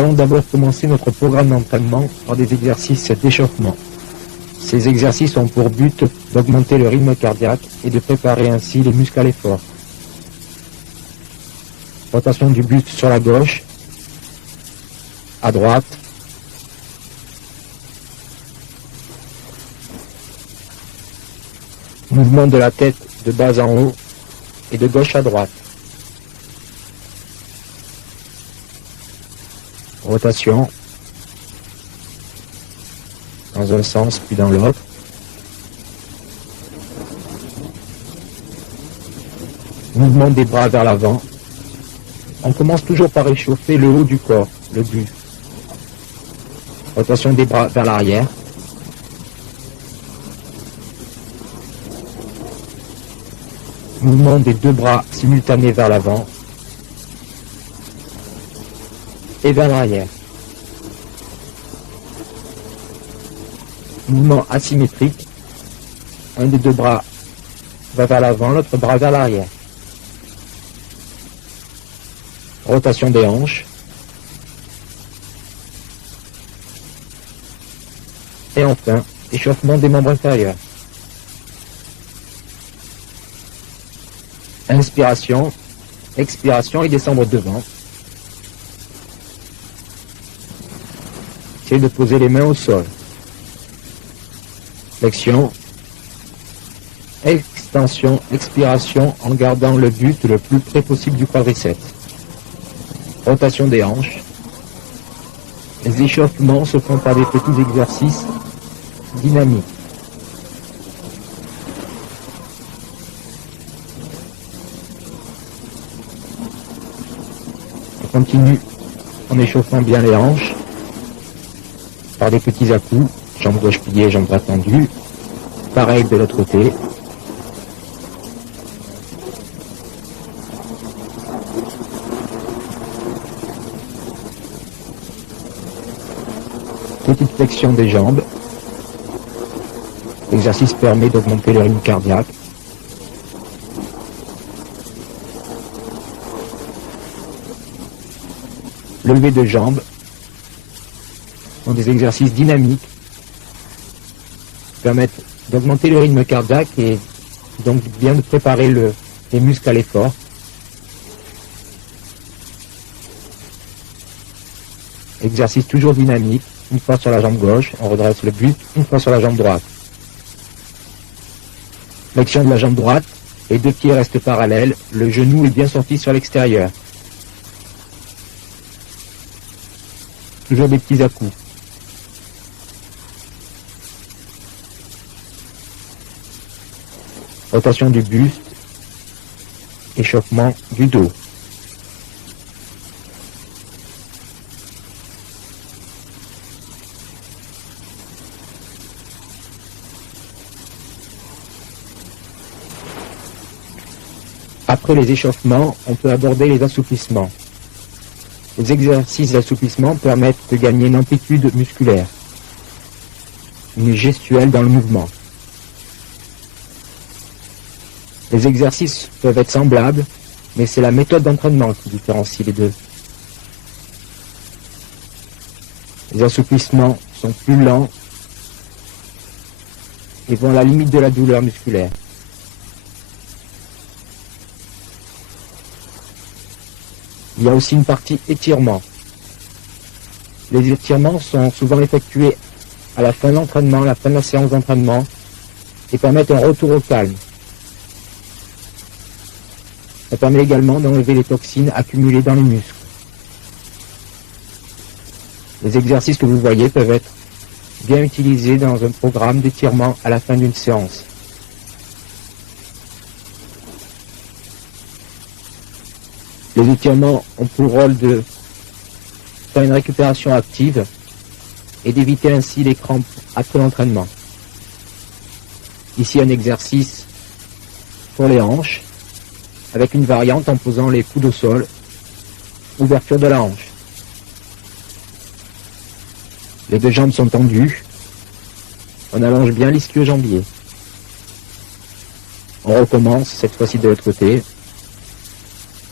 allons d'abord commencer notre programme d'entraînement par des exercices d'échauffement. Ces exercices ont pour but d'augmenter le rythme cardiaque et de préparer ainsi les muscles à l'effort. Rotation du buste sur la gauche, à droite, mouvement de la tête de bas en haut et de gauche à droite. Rotation dans un sens puis dans l'autre. Mouvement des bras vers l'avant. On commence toujours par échauffer le haut du corps, le buste. Rotation des bras vers l'arrière. Mouvement des deux bras simultanés vers l'avant et vers l'arrière. Mouvement asymétrique. Un des deux bras va vers l'avant, l'autre bras vers l'arrière. Rotation des hanches. Et enfin, échauffement des membres inférieurs. Inspiration, expiration et descendre devant. Essayez de poser les mains au sol. Flexion, extension, expiration en gardant le buste le plus près possible du quadriceps. Rotation des hanches. Les échauffements se font par des petits exercices dynamiques. On continue en échauffant bien les hanches par des petits à-coups, jambe gauche pliée, jambe droite tendue. Pareil de l'autre côté. Petite flexion des jambes. L'exercice permet d'augmenter le rythme cardiaque. Levé de jambes sont des exercices dynamiques qui permettent d'augmenter le rythme cardiaque et donc bien de préparer les muscles à l'effort. Exercice toujours dynamique. Une fois sur la jambe gauche, on redresse le buste, une fois sur la jambe droite. Flexion de la jambe droite, les deux pieds restent parallèles, le genou est bien sorti sur l'extérieur. Toujours des petits à-coups. Rotation du buste, échauffement du dos. Après les échauffements, on peut aborder les assouplissements. Les exercices d'assouplissement permettent de gagner une amplitude musculaire, une gestuelle dans le mouvement. Les exercices peuvent être semblables, mais c'est la méthode d'entraînement qui différencie les deux. Les assouplissements sont plus lents et vont à la limite de la douleur musculaire. Il y a aussi une partie étirement. Les étirements sont souvent effectués à la fin de l'entraînement, à la fin de la séance d'entraînement, et permettent un retour au calme. Ça permet également d'enlever les toxines accumulées dans les muscles. Les exercices que vous voyez peuvent être bien utilisés dans un programme d'étirement à la fin d'une séance. Les étirements ont pour rôle de faire une récupération active et d'éviter ainsi les crampes après l'entraînement. Ici un exercice pour les hanches, avec une variante en posant les coudes au sol, ouverture de la hanche. Les deux jambes sont tendues, on allonge bien l'ischio-jambier. On recommence cette fois-ci de l'autre côté.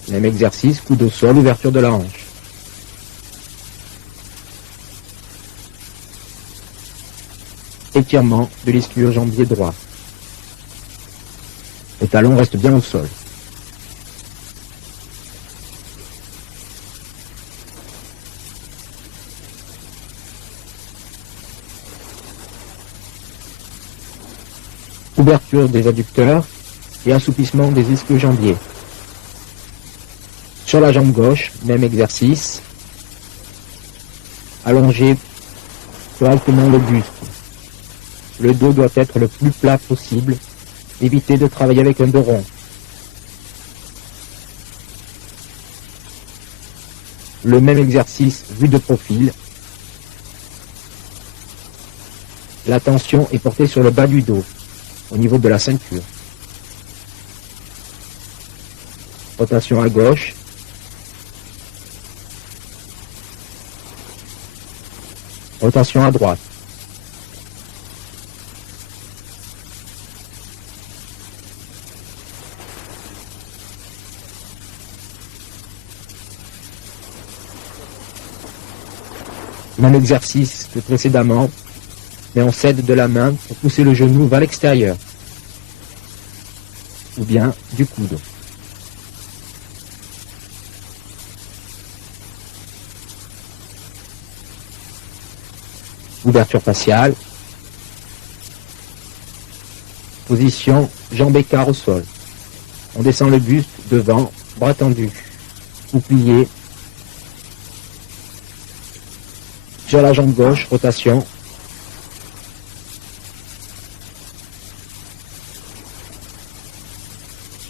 Même exercice, coude au sol, ouverture de la hanche. Étirement de l'ischio-jambier droit. Le talon reste bien au sol. Ouverture des adducteurs et assouplissement des ischio-jambiers. Sur la jambe gauche, même exercice. Allonger correctement le buste. Le dos doit être le plus plat possible. Évitez de travailler avec un dos rond. Le même exercice vu de profil. L'attention est portée sur le bas du dos, au niveau de la ceinture. Rotation à gauche. Rotation à droite. Même exercice que précédemment, mais on cède de la main pour pousser le genou vers l'extérieur, ou bien du coude. Ouverture faciale. Position jambe écart au sol. On descend le buste devant, bras tendus, ou plié. Sur la jambe gauche, rotation.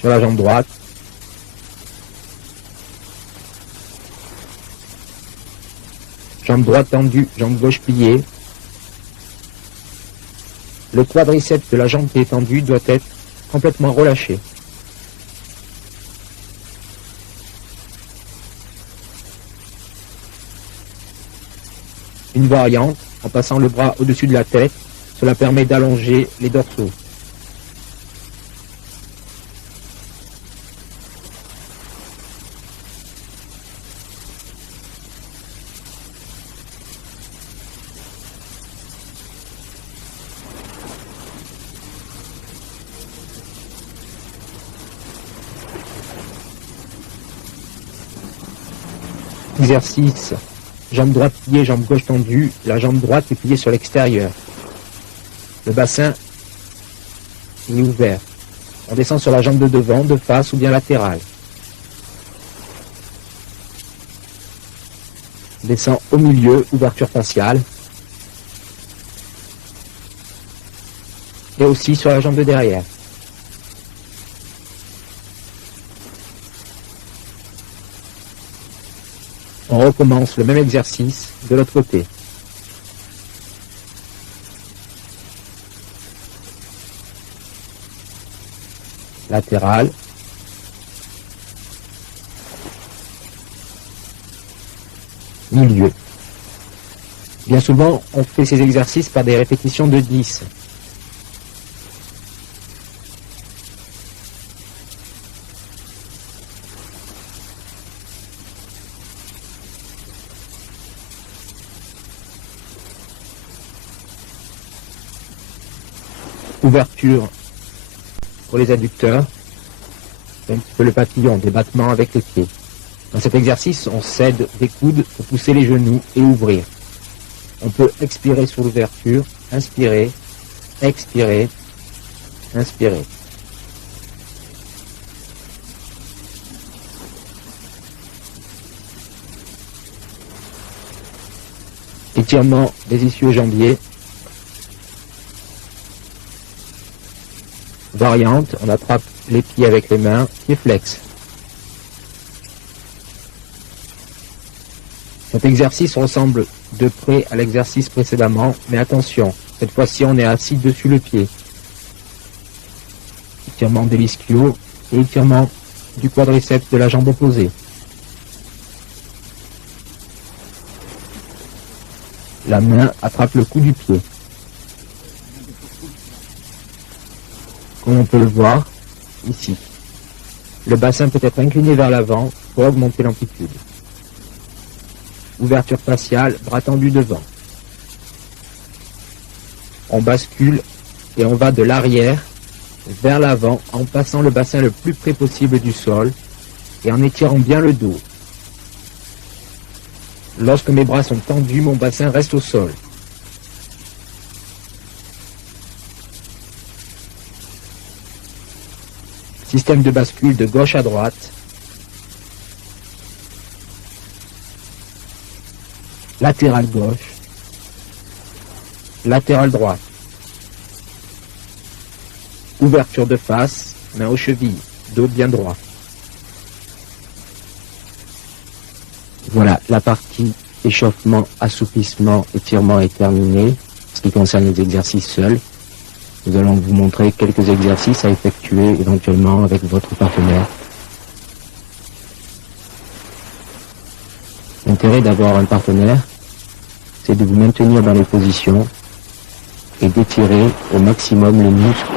Sur la jambe droite. Jambe droite tendue, jambe gauche pliée. Le quadriceps de la jambe qui est tendue doit être complètement relâché. Une variante, en passant le bras au-dessus de la tête, cela permet d'allonger les dorsaux. Exercice, jambe droite pliée, jambe gauche tendue, la jambe droite est pliée sur l'extérieur. Le bassin est ouvert. On descend sur la jambe de devant, de face ou bien latérale. On descend au milieu, ouverture faciale. Et aussi sur la jambe de derrière. On recommence le même exercice de l'autre côté. Latéral. Milieu. Bien souvent, on fait ces exercices par des répétitions de 10. Ouverture pour les adducteurs, un petit peu le papillon, des battements avec les pieds. Dans cet exercice, on cède des coudes pour pousser les genoux et ouvrir. On peut expirer sur l'ouverture, inspirer, expirer, inspirer. Étirement des ischio-jambiers. Variante, on attrape les pieds avec les mains, pieds flex. Cet exercice ressemble de près à l'exercice précédemment, mais attention, cette fois-ci on est assis dessus le pied. Étirement de l'ischio et étirement du quadriceps de la jambe opposée. La main attrape le cou du pied. Comme on peut le voir ici. Le bassin peut être incliné vers l'avant pour augmenter l'amplitude. Ouverture faciale, bras tendus devant. On bascule et on va de l'arrière vers l'avant en passant le bassin le plus près possible du sol et en étirant bien le dos. Lorsque mes bras sont tendus, mon bassin reste au sol. Système de bascule de gauche à droite. Latéral gauche. Latéral droite. Ouverture de face, main aux chevilles, dos bien droit. Voilà, la partie échauffement, assouplissement, étirement est terminée. Ce qui concerne les exercices seuls, nous allons vous montrer quelques exercices à effectuer éventuellement avec votre partenaire. L'intérêt d'avoir un partenaire, c'est de vous maintenir dans les positions et d'étirer au maximum les muscles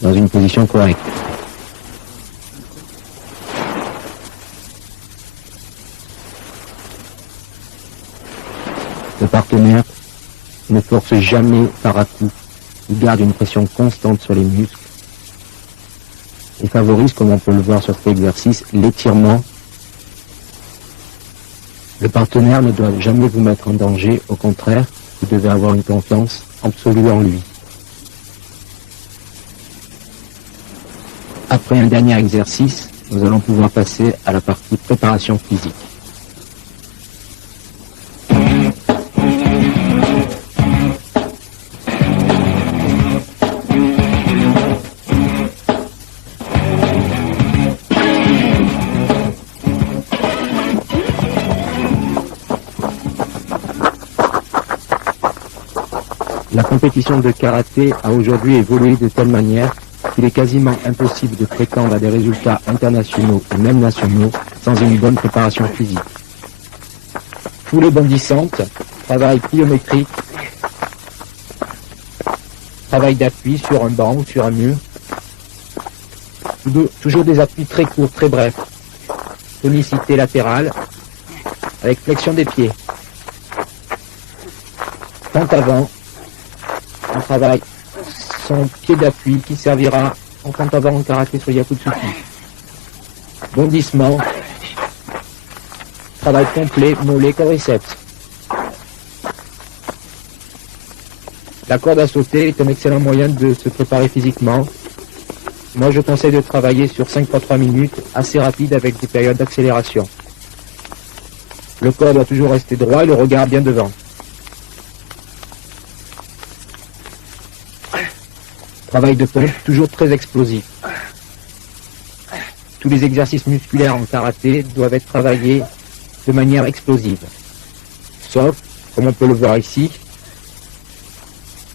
dans une position correcte. Le partenaire ne force jamais par à-coups. Il garde une pression constante sur les muscles et favorise, comme on peut le voir sur cet exercice, l'étirement. Le partenaire ne doit jamais vous mettre en danger, au contraire, vous devez avoir une confiance absolue en lui. Après un dernier exercice, nous allons pouvoir passer à la partie préparation physique. La compétition de karaté a aujourd'hui évolué de telle manière qu'il est quasiment impossible de prétendre à des résultats internationaux et même nationaux sans une bonne préparation physique. Foulées bondissantes, travail pliométrique, travail d'appui sur un banc ou sur un mur, toujours des appuis très courts, très brefs, tonicité latérale, avec flexion des pieds. Pente avant, on travaille son pied d'appui qui servira en pente avant en karaté sur Yakutsuki. Bondissement, travail complet, mollet, quadriceps. La corde à sauter est un excellent moyen de se préparer physiquement. Moi, je conseille de travailler sur 5 x 3 minutes, assez rapide avec des périodes d'accélération. Le corps doit toujours rester droit et le regard bien devant. Travail de pompe, toujours très explosif. Tous les exercices musculaires en karaté doivent être travaillés de manière explosive. Sauf, comme on peut le voir ici,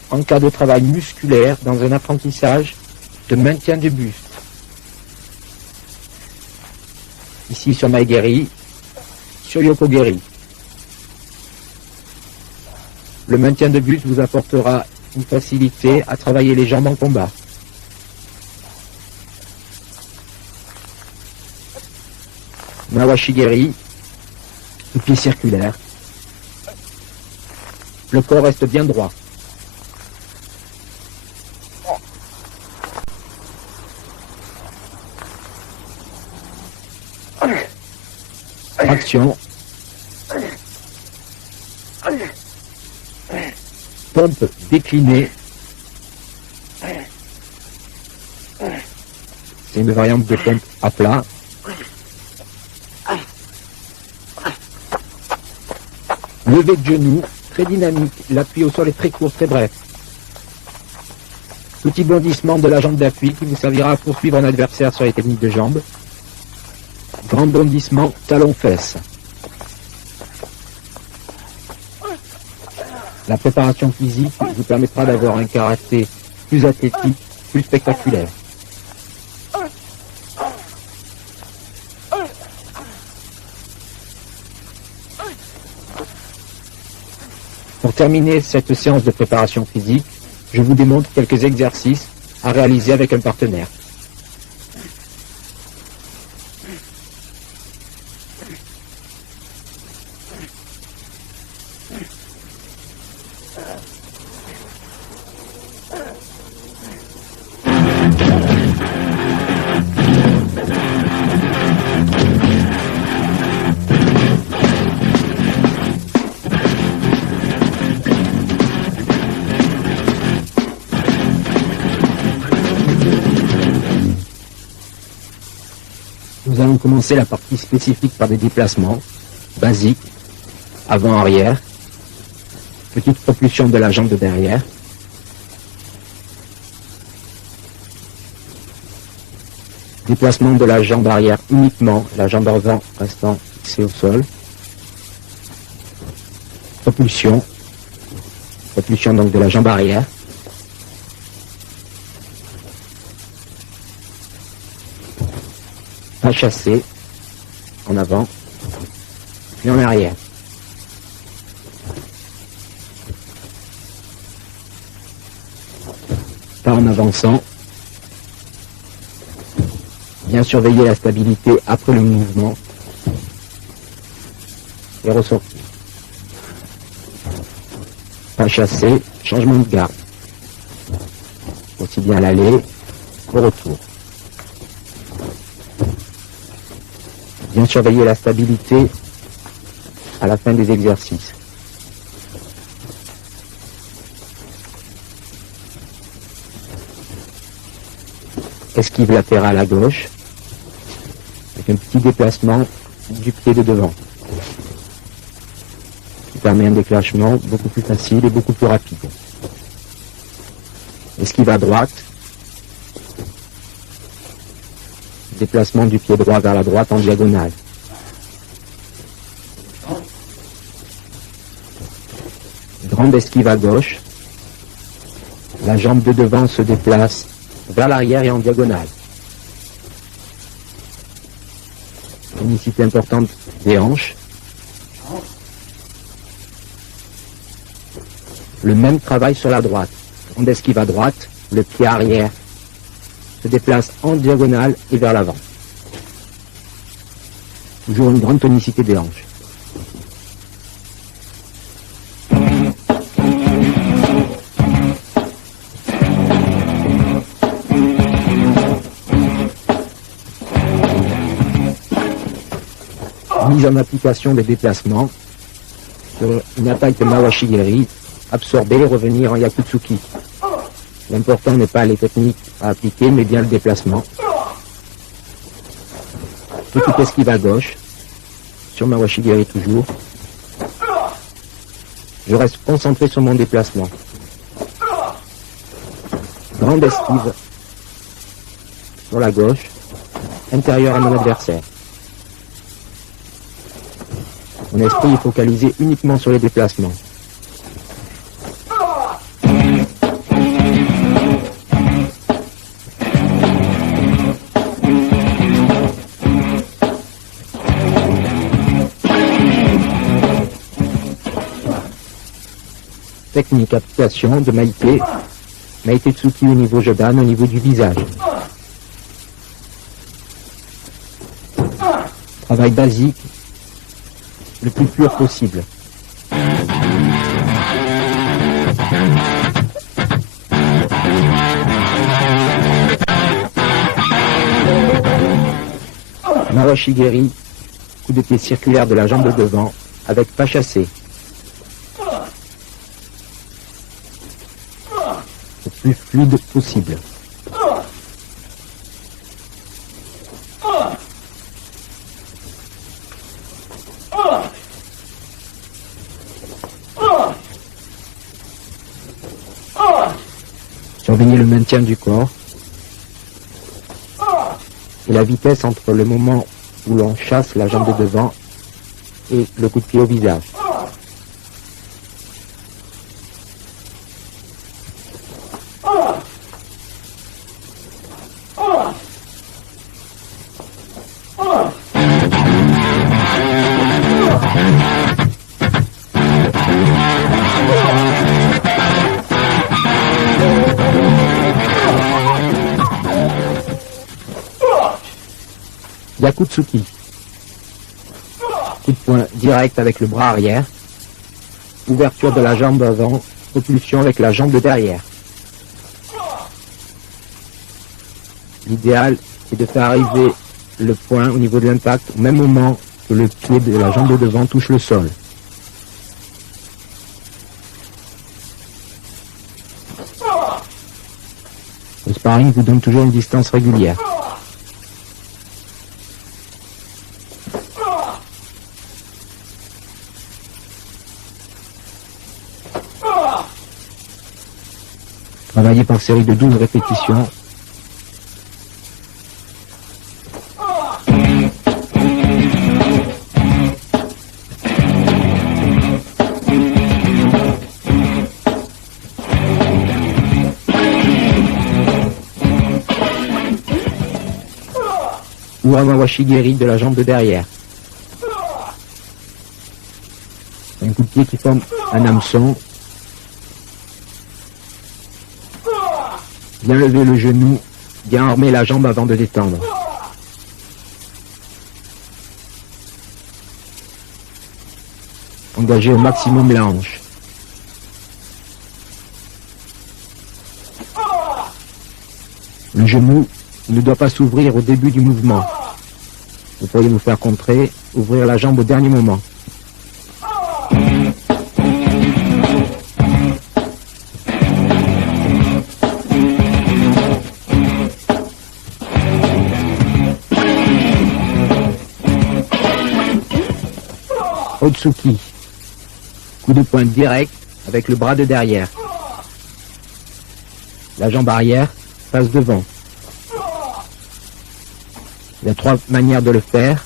en cas de travail musculaire dans un apprentissage de maintien du buste. Ici sur Maegeri, sur Yokogeri. Le maintien de buste vous apportera une facilité à travailler les jambes en combat. Nawashigeri, le pied circulaire. Le corps reste bien droit. Traction. Pompe déclinée. C'est une variante de pompe à plat. Levé de genoux, très dynamique. L'appui au sol est très court, très bref. Petit bondissement de la jambe d'appui qui vous servira à poursuivre un adversaire sur les techniques de jambes. Grand bondissement, talon-fesse. La préparation physique vous permettra d'avoir un karaté plus athlétique, plus spectaculaire. Pour terminer cette séance de préparation physique, je vous démontre quelques exercices à réaliser avec un partenaire. commencer la partie spécifique par des déplacements basiques, avant-arrière, petite propulsion de la jambe de derrière, déplacement de la jambe arrière uniquement, la jambe avant restant fixée au sol, propulsion donc de la jambe arrière, pas chassé en avant, puis en arrière. Pas en avançant. Bien surveiller la stabilité après le mouvement et ressortir. Pas chasser, changement de garde. Aussi bien à l'aller qu'au retour. Bien surveiller la stabilité à la fin des exercices. Esquive latérale à gauche, avec un petit déplacement du pied de devant, qui permet un déclenchement beaucoup plus facile et beaucoup plus rapide. Esquive à droite, déplacement du pied droit vers la droite en diagonale. Grande esquive à gauche, la jambe de devant se déplace vers l'arrière et en diagonale. Unicité importante des hanches. Le même travail sur la droite. Grande esquive à droite, le pied arrière se déplace en diagonale et vers l'avant. Toujours une grande tonicité des hanches. Mise en application des déplacements sur une attaque de Mawashigiri, absorber et revenir en Yakutsuki. L'important n'est pas les techniques à appliquer, mais bien le déplacement. Petite esquive à gauche, sur Mawashigiri toujours. Je reste concentré sur mon déplacement. Grande esquive sur la gauche, intérieure à mon adversaire. Mon esprit est focalisé uniquement sur les déplacements. Technique, application de Maite Tsuki au niveau Jodan, au niveau du visage. Travail basique, le plus pur possible. Mawashigiri, coup de pied circulaire de la jambe de devant, avec pas chassé. Le plus fluide possible. Surveiller le maintien du corps et la vitesse entre le moment où l'on chasse la jambe de devant et le coup de pied au visage. Yakutsuki. Coup de poing direct avec le bras arrière. Ouverture de la jambe avant. Propulsion avec la jambe de derrière. L'idéal est de faire arriver le poing au niveau de l'impact au même moment que le pied de la jambe de devant touche le sol. Le sparring vous donne toujours une distance régulière. Travaillez par série de 12 répétitions. Uramawashigeri de la jambe de derrière. Un coup de pied qui forme un hameçon. Bien lever le genou, bien armer la jambe avant de détendre. Engagez au maximum la hanche. Le genou ne doit pas s'ouvrir au début du mouvement. Vous pourriez vous faire contrer, ouvrir la jambe au dernier moment. Otsuki. Coup de poing direct avec le bras de derrière. La jambe arrière passe devant. Il y a 3 manières de le faire.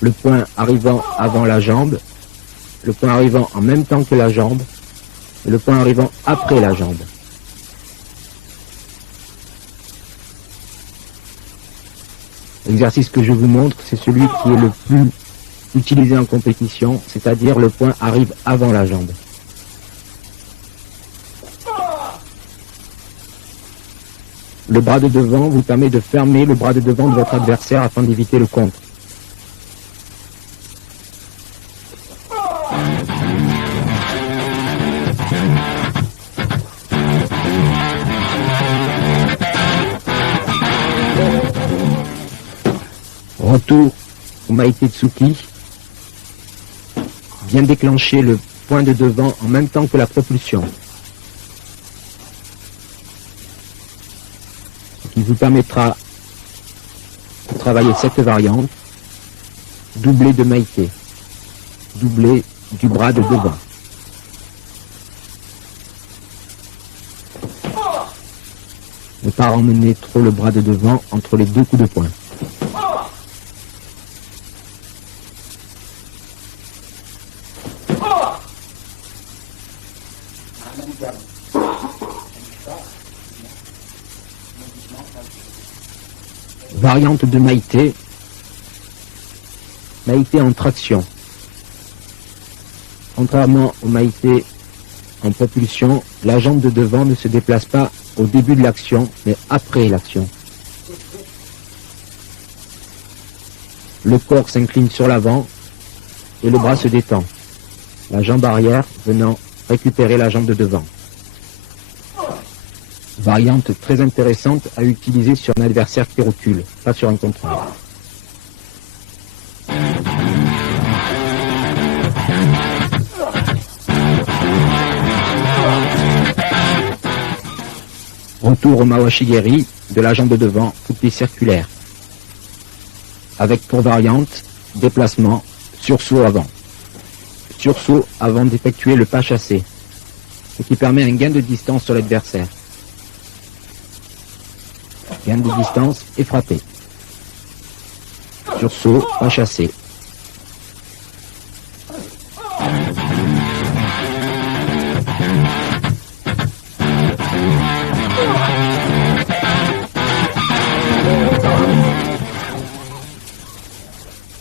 Le poing arrivant avant la jambe, le poing arrivant en même temps que la jambe, et le poing arrivant après la jambe. L'exercice que je vous montre, c'est celui qui est le plus utilisé en compétition, c'est-à-dire le poing arrive avant la jambe. Le bras de devant vous permet de fermer le bras de devant de votre adversaire afin d'éviter le contre. Retour au Maïtetsuki. Bien déclencher le poing de devant en même temps que la propulsion. Qui vous permettra de travailler cette variante, doublé de Maïté, doublé du bras de devant. Ne pas emmener trop le bras de devant entre les 2 coups de poing. Variante de Maïté. Maïté en traction. Contrairement au Maïté en propulsion, la jambe de devant ne se déplace pas au début de l'action, mais après l'action. Le corps s'incline sur l'avant et le bras se détend. La jambe arrière venant récupérer la jambe de devant. Variante très intéressante à utiliser sur un adversaire qui recule, pas sur un contrôle. Retour au Mawashigeri de la jambe de devant, coup de pied circulaire. Avec pour variante, déplacement, sursaut avant. Sursaut avant d'effectuer le pas chassé, ce qui permet un gain de distance sur l'adversaire. Gain de distance et frappé. Sursaut, pas chassé.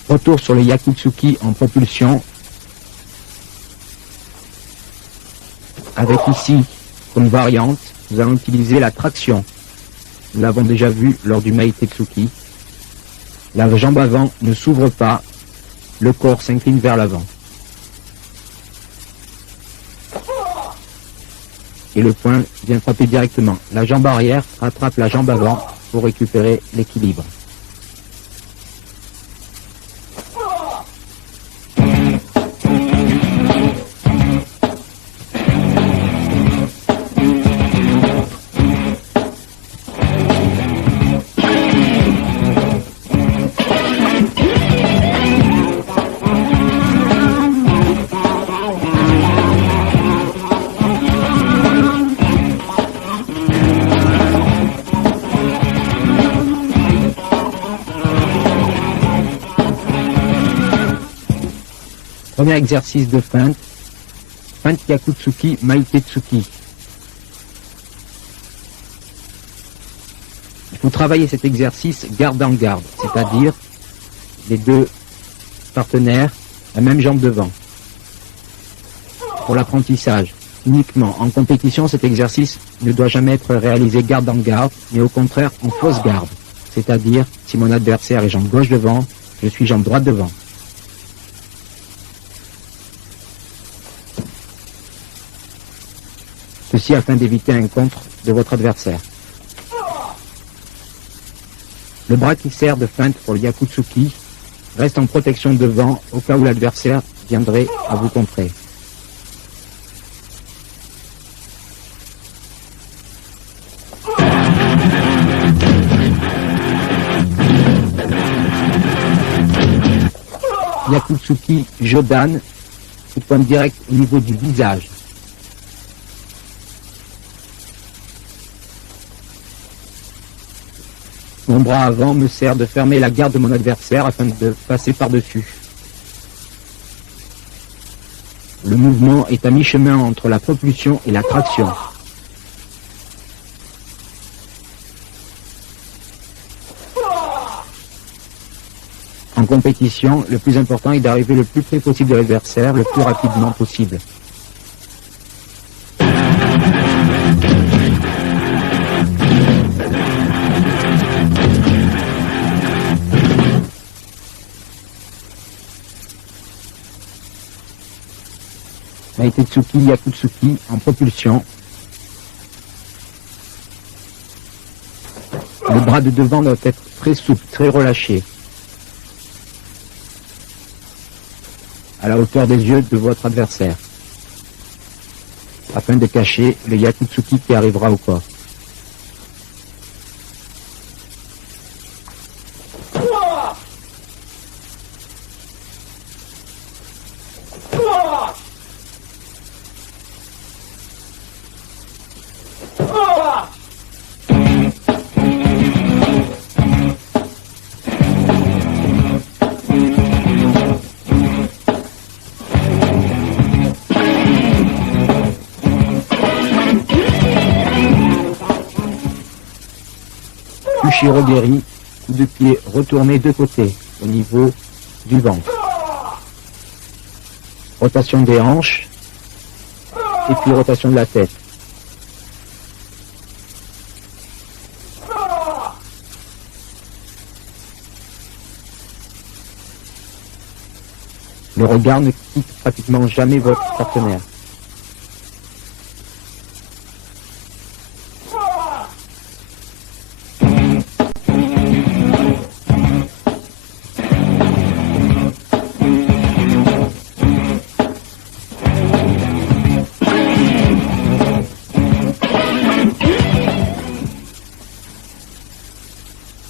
Retour sur le Yakutsuki en propulsion. Avec ici, comme variante, nous allons utiliser la traction. Nous l'avons déjà vu lors du Maitetsuki. La jambe avant ne s'ouvre pas, le corps s'incline vers l'avant. Et le poing vient frapper directement. La jambe arrière rattrape la jambe avant pour récupérer l'équilibre. Premier exercice de feinte. Feinte Yakutsuki Maitetsuki. Il faut travailler cet exercice garde en garde, c'est-à-dire les deux partenaires, la même jambe devant. Pour l'apprentissage, uniquement en compétition, cet exercice ne doit jamais être réalisé garde en garde, mais au contraire en fausse garde. C'est-à-dire, si mon adversaire est jambe gauche devant, je suis jambe droite devant. Ceci afin d'éviter un contre de votre adversaire. Le bras qui sert de feinte pour le Yakutsuki reste en protection devant au cas où l'adversaire viendrait à vous contrer. Yakutsuki Jodan se pointe direct au niveau du visage. Mon bras avant me sert de fermer la garde de mon adversaire afin de passer par-dessus. Le mouvement est à mi-chemin entre la propulsion et la traction. En compétition, le plus important est d'arriver le plus près possible de l'adversaire, le plus rapidement possible. Maitetsuki Yakutsuki en propulsion. Le bras de devant doit être très souple, très relâché. À la hauteur des yeux de votre adversaire, afin de cacher le Yakutsuki qui arrivera au corps. Shirogeri, coup de pied retourné de côté, au niveau du ventre. Rotation des hanches, et puis rotation de la tête. Le regard ne quitte pratiquement jamais votre partenaire.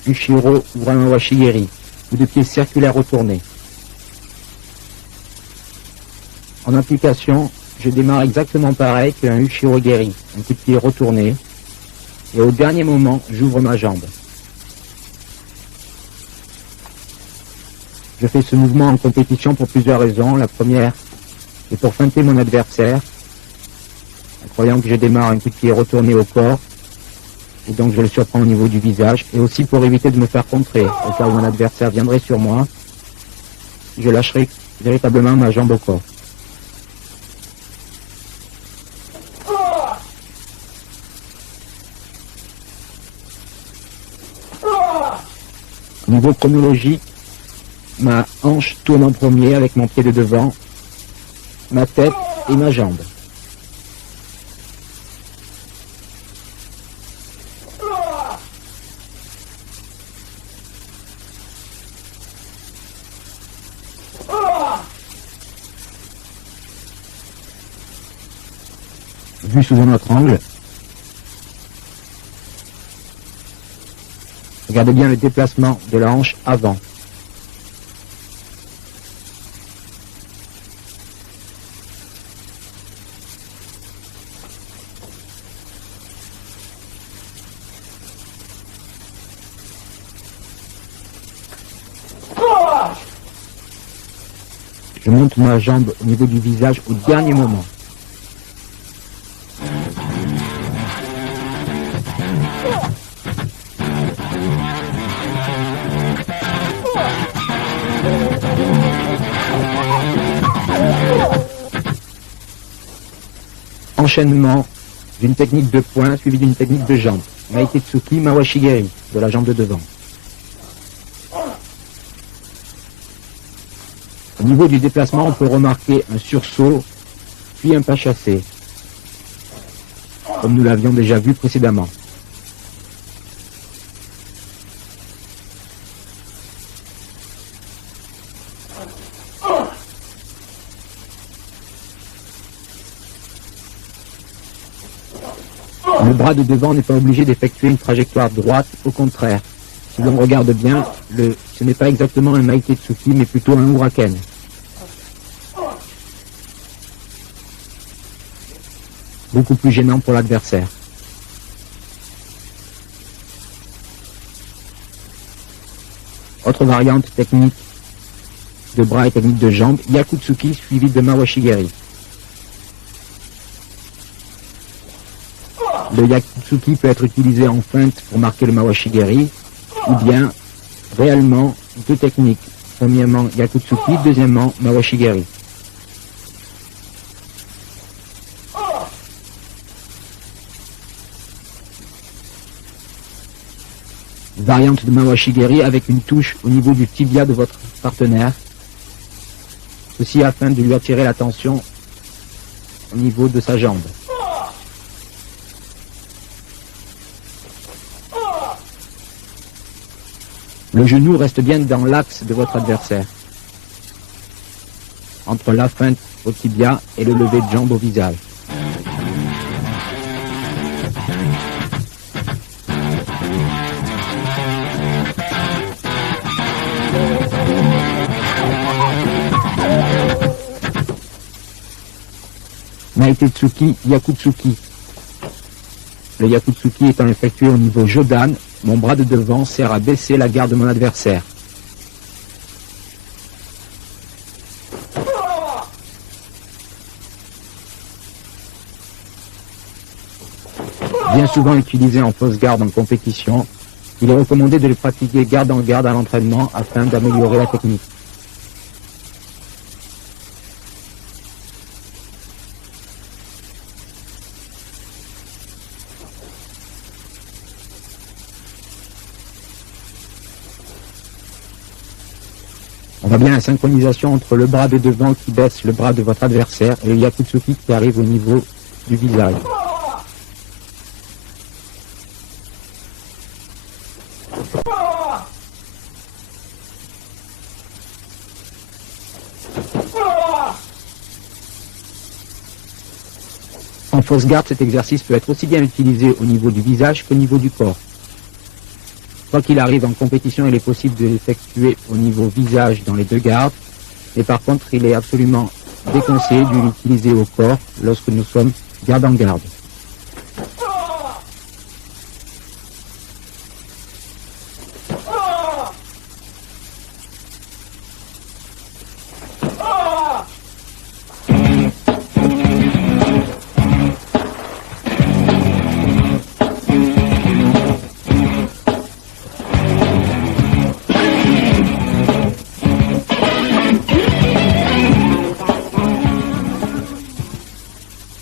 Ushiro Uramawashigeri, coup de pied circulaire retourné. En application, je démarre exactement pareil qu'un Ushiro-geri, un coup de pied retourné, et au dernier moment, j'ouvre ma jambe. Je fais ce mouvement en compétition pour plusieurs raisons. La première est pour feinter mon adversaire, en croyant que je démarre un coup de pied retourné au corps, et donc je le surprends au niveau du visage, et aussi pour éviter de me faire contrer, au cas où mon adversaire viendrait sur moi, je lâcherai véritablement ma jambe au corps. Au niveau chronologique, ma hanche tourne en premier avec mon pied de devant, ma tête et ma jambe. Vu sous un autre angle, regardez bien le déplacement de la hanche avant. Je monte monte ma jambe au niveau du visage au dernier moment. Enchaînement d'une technique de poing suivie d'une technique de jambe. Maitetsuki Mawashigeri, de la jambe de devant. Au niveau du déplacement, on peut remarquer un sursaut, puis un pas chassé, comme nous l'avions déjà vu précédemment. Le bras de devant n'est pas obligé d'effectuer une trajectoire droite, au contraire. Si l'on regarde bien, ce n'est pas exactement un Maitetsuki, mais plutôt un Uraken. Beaucoup plus gênant pour l'adversaire. Autre variante technique de bras et technique de jambes, Yakutsuki suivi de Mawashigeri. Le Yakutsuki peut être utilisé en feinte pour marquer le Mawashigeri, ou bien réellement deux techniques. Premièrement Yakutsuki, deuxièmement Mawashigeri. Variante de Mawashigeri avec une touche au niveau du tibia de votre partenaire. Ceci afin de lui attirer l'attention au niveau de sa jambe. Le genou reste bien dans l'axe de votre adversaire, entre la feinte au tibia et le lever de jambe au visage. Maitetsuki Yakutsuki. Le Yakutsuki étant effectué au niveau Jodan, mon bras de devant sert à baisser la garde de mon adversaire. Bien souvent utilisé en fausse garde en compétition, il est recommandé de le pratiquer garde en garde à l'entraînement afin d'améliorer la technique. On voit bien la synchronisation entre le bras de devant qui baisse le bras de votre adversaire et le Yakutsuki qui arrive au niveau du visage. En fausse garde, cet exercice peut être aussi bien utilisé au niveau du visage qu'au niveau du corps. Quoi qu'il arrive en compétition, il est possible de l'effectuer au niveau visage dans les deux gardes, mais par contre, il est absolument déconseillé de l'utiliser au corps lorsque nous sommes garde en garde.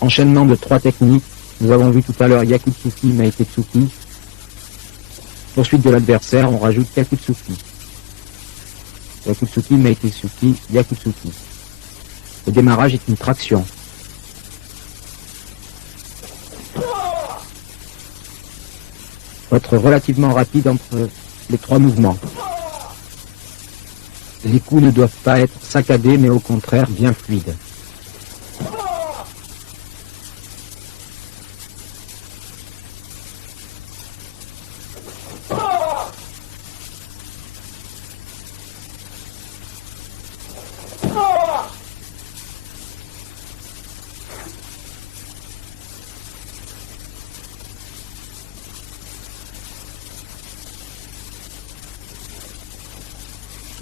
Enchaînement de trois techniques. Nous avons vu tout à l'heure Yakutsuki, Maitetsuki. Poursuite de l'adversaire, on rajoute Yakutsuki. Yakutsuki, Maitetsuki, Yakutsuki. Le démarrage est une traction. Faut être relativement rapide entre les trois mouvements. Les coups ne doivent pas être saccadés, mais au contraire bien fluides.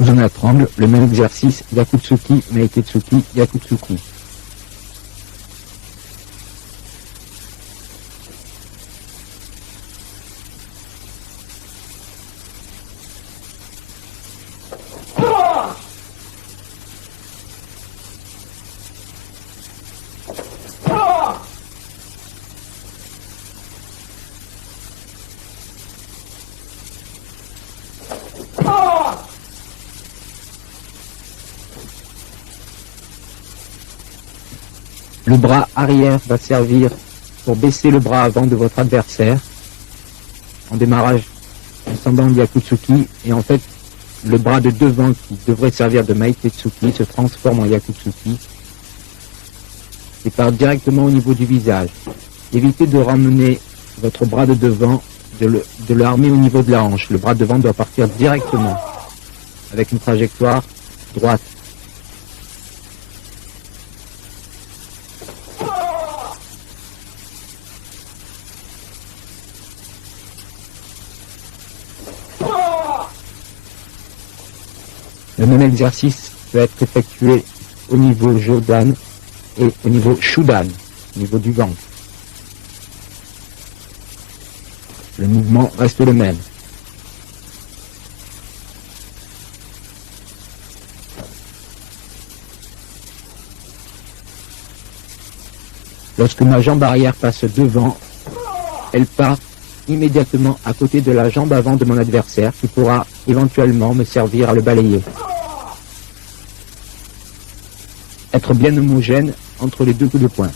Sous un autre angle, le même exercice, Yakutsuki, Meiketsuki, Yakutsuki. Le bras arrière va servir pour baisser le bras avant de votre adversaire en démarrage descendant de Yakutsuki, et en fait le bras de devant qui devrait servir de Meitetsuki se transforme en Yakutsuki et part directement au niveau du visage. Évitez de ramener votre bras de devant, de le ramener au niveau de la hanche. Le bras de devant doit partir directement avec une trajectoire droite. Le même exercice peut être effectué au niveau Jodan et au niveau Shudan, au niveau du ventre. Le mouvement reste le même. Lorsque ma jambe arrière passe devant, elle part immédiatement à côté de la jambe avant de mon adversaire qui pourra éventuellement me servir à le balayer. Être bien homogène entre les deux coups de poing.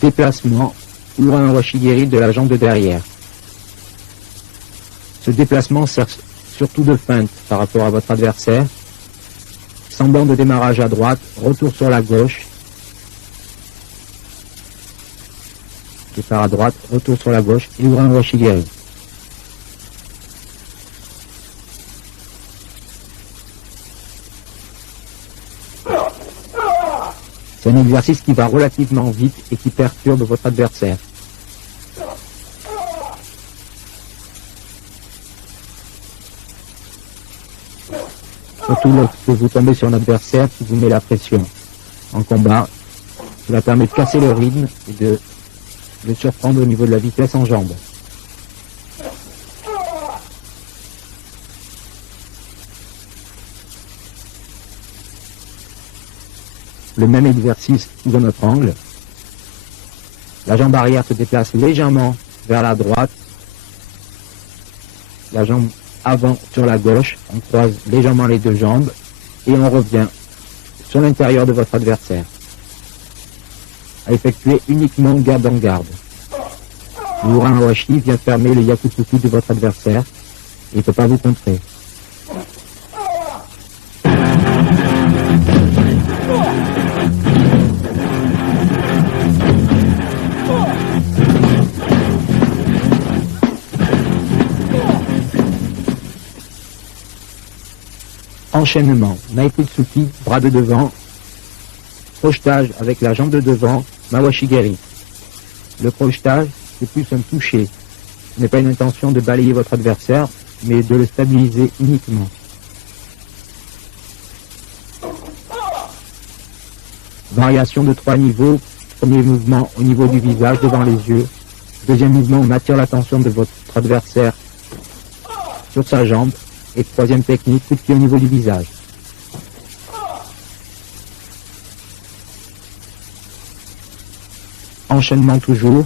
Déplacement Uran Washigiri de la jambe de derrière. Ce déplacement sert surtout de feinte par rapport à votre adversaire. Semblant de démarrage à droite, retour sur la gauche. Départ à droite, retour sur la gauche, et Uran Washigiri. C'est un exercice qui va relativement vite et qui perturbe votre adversaire. Surtout lorsque vous tombez sur un adversaire qui vous met la pression en combat, cela permet de casser le rythme et de le surprendre au niveau de la vitesse en jambes. Le même exercice sous un autre angle. La jambe arrière se déplace légèrement vers la droite. La jambe avant sur la gauche. On croise légèrement les deux jambes et on revient sur l'intérieur de votre adversaire. À effectuer uniquement garde en garde. Le Uran Awashi vient fermer le Yakutsuki de votre adversaire et il ne peut pas vous contrer. Enchaînement, Naikutsuki, bras de devant, projetage avec la jambe de devant, Mawashigiri. Le projetage, c'est plus un toucher. Ce n'est pas une intention de balayer votre adversaire, mais de le stabiliser uniquement. Variation de 3 niveaux. Premier mouvement au niveau du visage, devant les yeux. Deuxième mouvement, on attire l'attention de votre adversaire sur sa jambe. Et troisième technique, coup de pied au niveau du visage. Enchaînement toujours.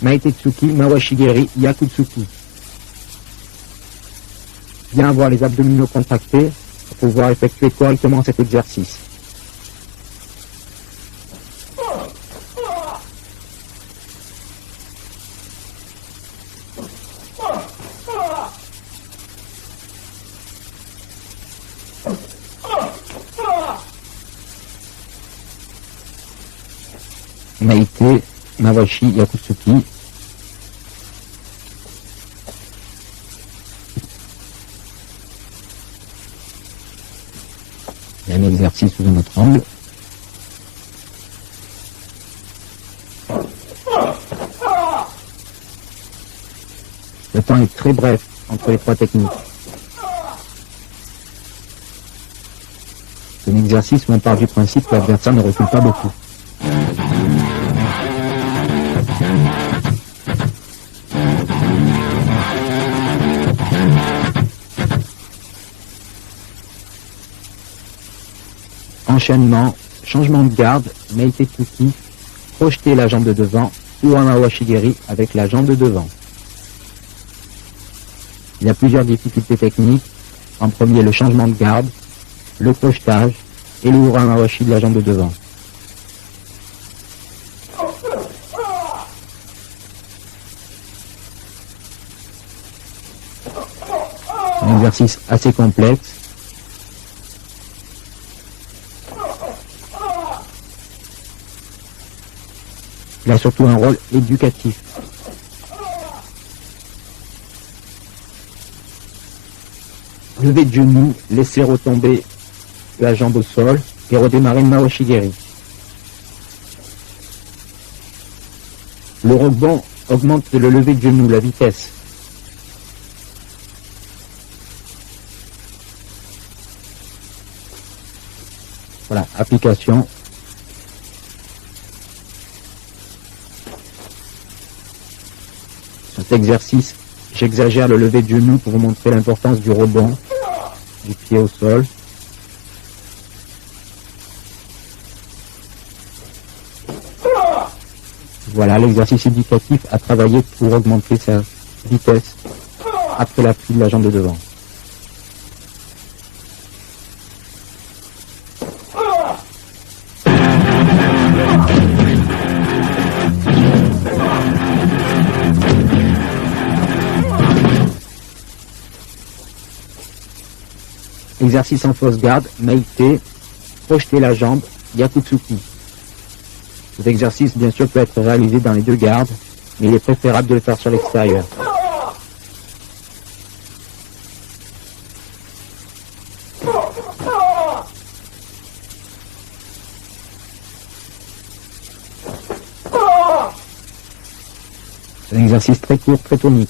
Meitetsuki, Mawashigiri, Yakutsuki. Bien avoir les abdominaux contractés pour pouvoir effectuer correctement cet exercice. Meite, Mawashi, Yakutsuki. l'exercice sous un autre angle. Le temps est très bref entre les trois techniques. C'est un exercice où on part du principe que l'adversaire ne recule pas beaucoup. Enchaînement, changement de garde, Meite Tsuki, projeter la jambe de devant, ou en Awashigiri avec la jambe de devant. Il y a plusieurs difficultés techniques. En premier, le changement de garde, le projetage et le Uranawashi de la jambe de devant. Un exercice assez complexe. Il a surtout un rôle éducatif. Lever de genoux, laisser retomber la jambe au sol et redémarrer le Maoshigiri. Le rebond augmente le lever de genoux, la vitesse. Voilà, application. Cet exercice, j'exagère le lever de genoux pour vous montrer l'importance du rebond du pied au sol. Voilà l'exercice éducatif à travailler pour augmenter sa vitesse après l'appui de la jambe de devant. Exercice en fausse garde, Meite, projeter la jambe, Yakutsuki. Cet exercice, bien sûr, peut être réalisé dans les deux gardes, mais il est préférable de le faire sur l'extérieur. C'est un exercice très court, très tonique.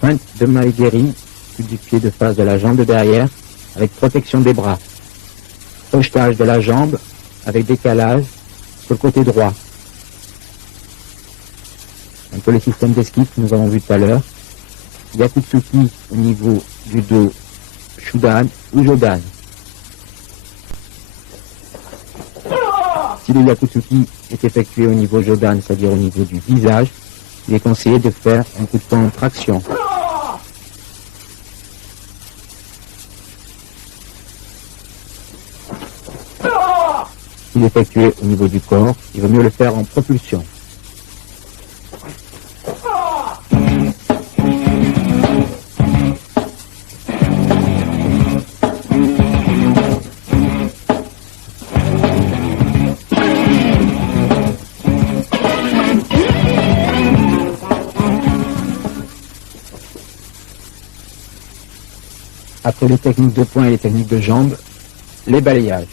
Pointe de Maegiri, du pied de face de la jambe de derrière, avec protection des bras. Projetage de la jambe, avec décalage, sur le côté droit. Un peu le système d'esquive que nous avons vu tout à l'heure. Yakutsuki au niveau du dos, Shudan ou Jodan. Si le Yakutsuki est effectué au niveau Jodan, c'est-à-dire au niveau du visage, il est conseillé de faire un coup de poing en traction. S'il est effectué au niveau du corps, il vaut mieux le faire en propulsion. Après les techniques de poing et les techniques de jambes, les balayages.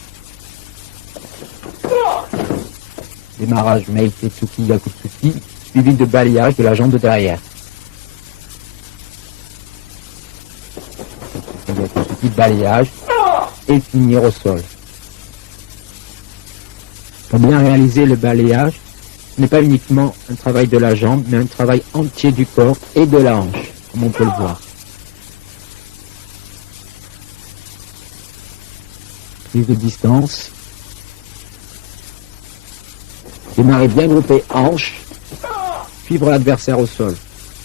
Démarrage Meite Tsuki Yakutsuki, suivi de balayage de la jambe de derrière. Yakutsuki, balayage et finir au sol. Pour bien réaliser le balayage, ce n'est pas uniquement un travail de la jambe, mais un travail entier du corps et de la hanche, comme on peut le voir. Prise de distance. Démarrer bien groupé hanche, suivre l'adversaire au sol.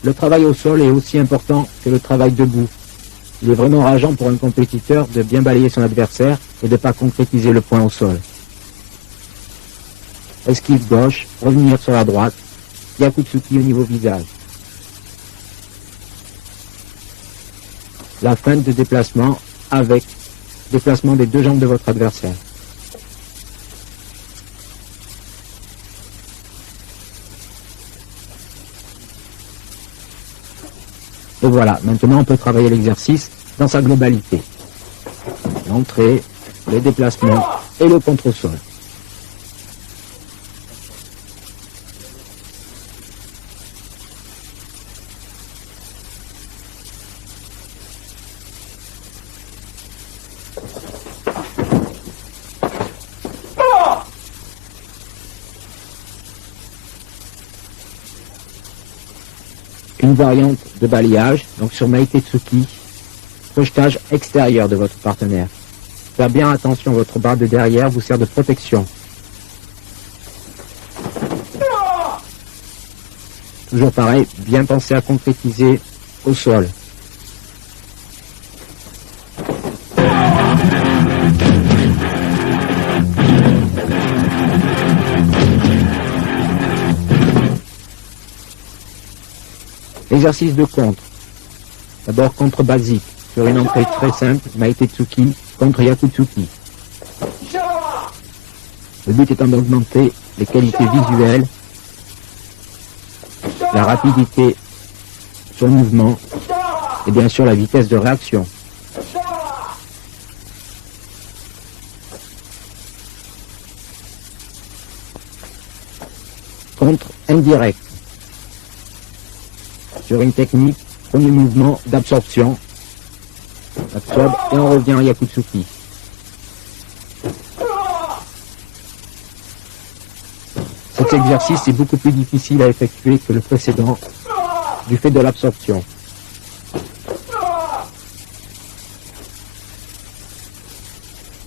Le travail au sol est aussi important que le travail debout. Il est vraiment rageant pour un compétiteur de bien balayer son adversaire et de ne pas concrétiser le point au sol. Esquive gauche, revenir sur la droite, Yakutsuki au niveau visage. La feinte de déplacement avec déplacement des deux jambes de votre adversaire. Et voilà, maintenant on peut travailler l'exercice dans sa globalité. L'entrée, les déplacements et le contre-sol. Une variante de balayage, donc sur Meitetsuki, projetage extérieur de votre partenaire. Faire bien attention, votre barre de derrière vous sert de protection. Toujours pareil, bien penser à concrétiser au sol. Exercice de contre. D'abord contre basique, sur une entrée très simple, Meitetsuki contre Yakutsuki. Le but étant d'augmenter les qualités visuelles, la rapidité sur le mouvement et bien sûr la vitesse de réaction. Contre indirect. Sur une technique, premier mouvement d'absorption, absorbe et on revient en Yakutsuki. Cet exercice est beaucoup plus difficile à effectuer que le précédent du fait de l'absorption.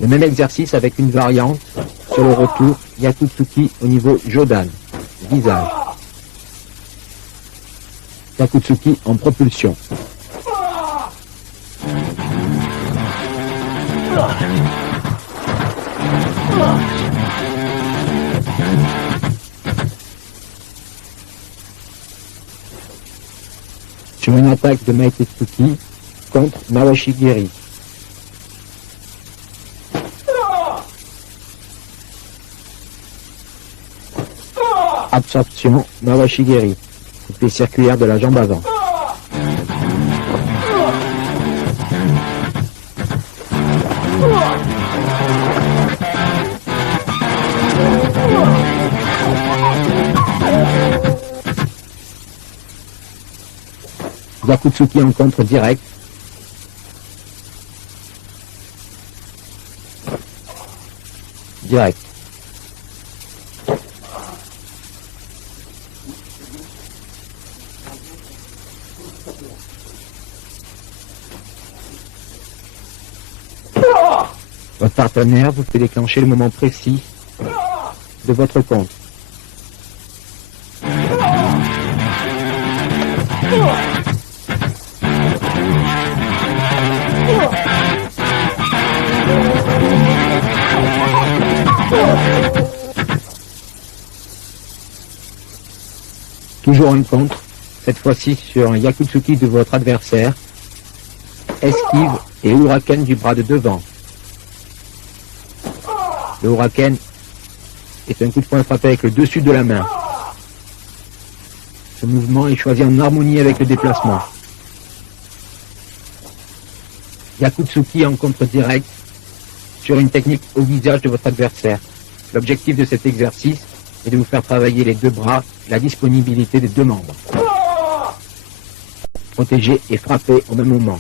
Le même exercice avec une variante sur le retour Yakutsuki au niveau Jodan, visage. Yakutsuki en propulsion. Sur une attaque de Meitetsuki contre Mawashigiri. Absorption Mawashigiri. Coupé circulaire de la jambe avant. Yakutsuki en contre direct. Direct. Votre partenaire vous fait déclencher le moment précis de votre compte. Toujours un contre, cette fois-ci sur un Yakutsuki de votre adversaire, esquive et huracan du bras de devant. Le huracan est un coup de poing frappé avec le dessus de la main. Ce mouvement est choisi en harmonie avec le déplacement. Yakutsuki en contre direct sur une technique au visage de votre adversaire. L'objectif de cet exercice est de vous faire travailler les deux bras, la disponibilité des deux membres. Protéger et frapper au même moment.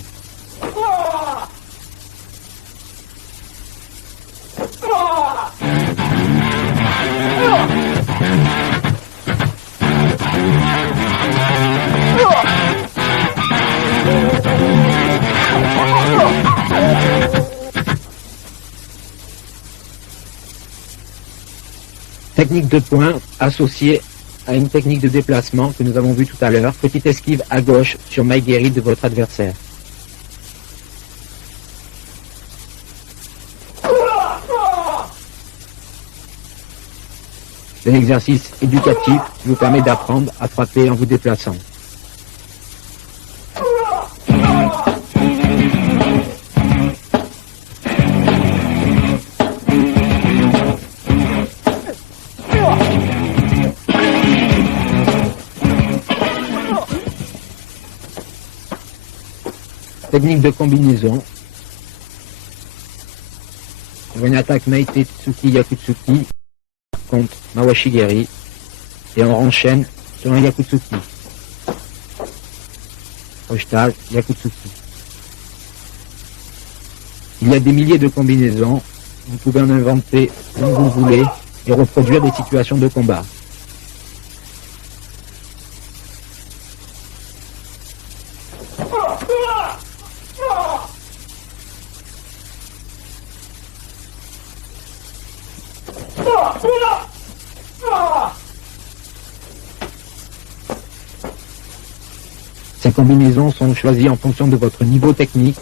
Technique de poing associée à une technique de déplacement que nous avons vu tout à l'heure. Petite esquive à gauche sur Maegeri de votre adversaire. C'est un exercice éducatif qui vous permet d'apprendre à frapper en vous déplaçant. Technique de combinaison. Pour une attaque Meite Tsuki Yakutsuki contre Mawashigeri. Et on enchaîne sur un Yakutsuki. Rojtal, Yakutsuki. Il y a des milliers de combinaisons. Vous pouvez en inventer comme vous voulez et reproduire des situations de combat. Ces combinaisons sont choisies en fonction de votre niveau technique,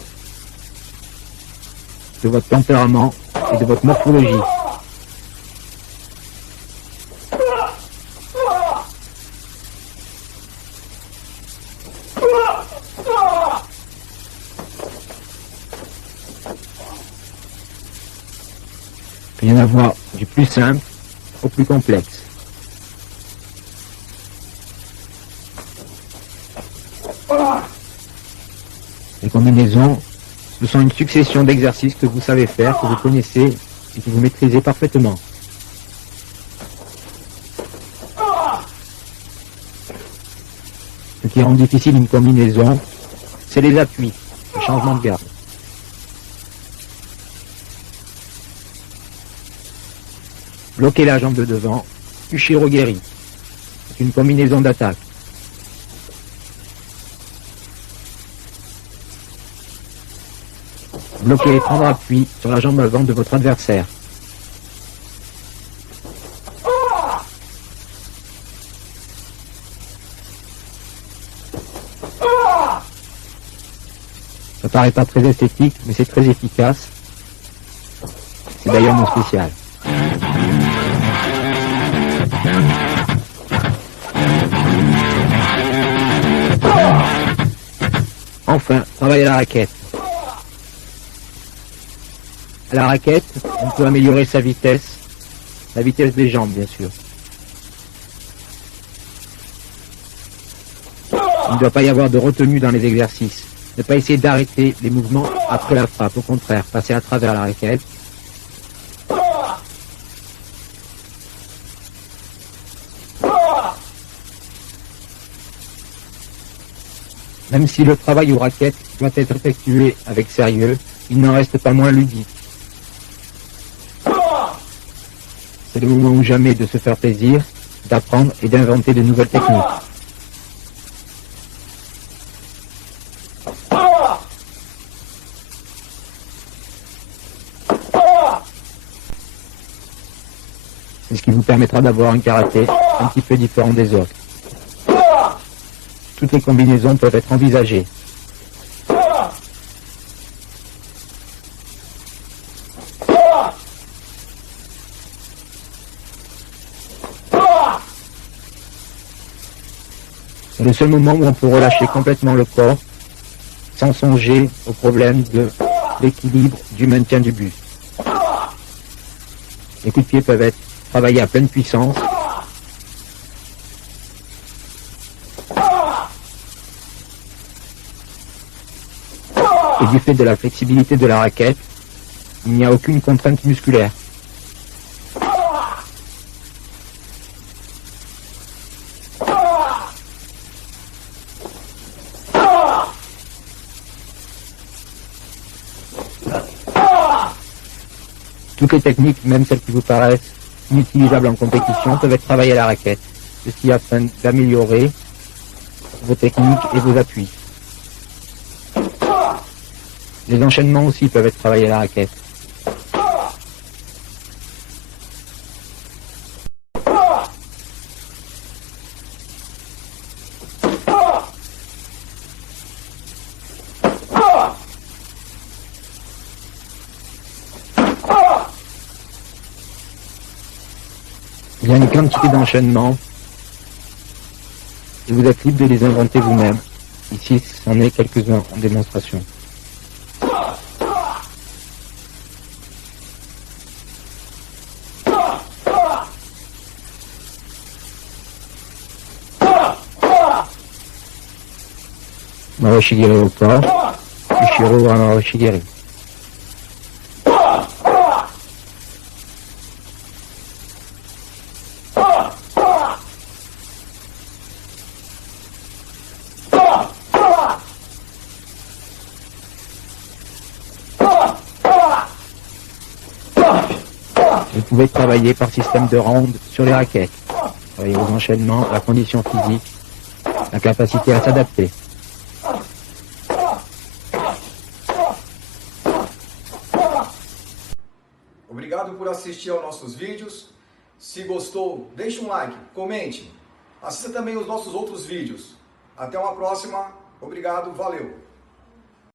de votre tempérament et de votre morphologie. Il peut y en avoir du plus simple au plus complexe. Les combinaisons, ce sont une succession d'exercices que vous savez faire, que vous connaissez et que vous maîtrisez parfaitement. Ce qui rend difficile une combinaison, c'est les appuis, les changements de garde. Bloquer la jambe de devant, Ushiro-geri. C'est une combinaison d'attaque. Bloquer et prendre appui sur la jambe avant de votre adversaire. Ça paraît pas très esthétique, mais c'est très efficace. C'est d'ailleurs mon spécial. Enfin, travailler la raquette. À la raquette, on peut améliorer sa vitesse, la vitesse des jambes bien sûr. Il ne doit pas y avoir de retenue dans les exercices. Ne pas essayer d'arrêter les mouvements après la frappe, au contraire, passer à travers la raquette. Même si le travail aux raquettes doit être effectué avec sérieux, il n'en reste pas moins ludique. C'est le moment ou jamais de se faire plaisir, d'apprendre et d'inventer de nouvelles techniques. C'est ce qui vous permettra d'avoir un karaté un petit peu différent des autres. Toutes les combinaisons peuvent être envisagées. C'est le seul moment où on peut relâcher complètement le corps sans songer au problème de l'équilibre du maintien du but. Les coups de pied peuvent être travaillés à pleine puissance. Et du fait de la flexibilité de la raquette, il n'y a aucune contrainte musculaire. Toutes les techniques, même celles qui vous paraissent inutilisables en compétition, peuvent être travaillées à la raquette. Ceci afin d'améliorer vos techniques et vos appuis. Les enchaînements aussi peuvent être travaillés à la raquette. Il y a une quantité d'enchaînements et vous êtes libre de les inventer vous-même. Ici, c'en est quelques-uns en démonstration. Mawashigeri au corps. Ichiro Shigeru. Vous pouvez travailler par système de round sur les raquettes. Travailler aux enchaînements, la condition physique, la capacité à s'adapter. Obrigado por assistir aos nossos vídeos. Se gostou, deixe um like, comente. Assista também os nossos outros vídeos. Até uma próxima. Obrigado, valeu!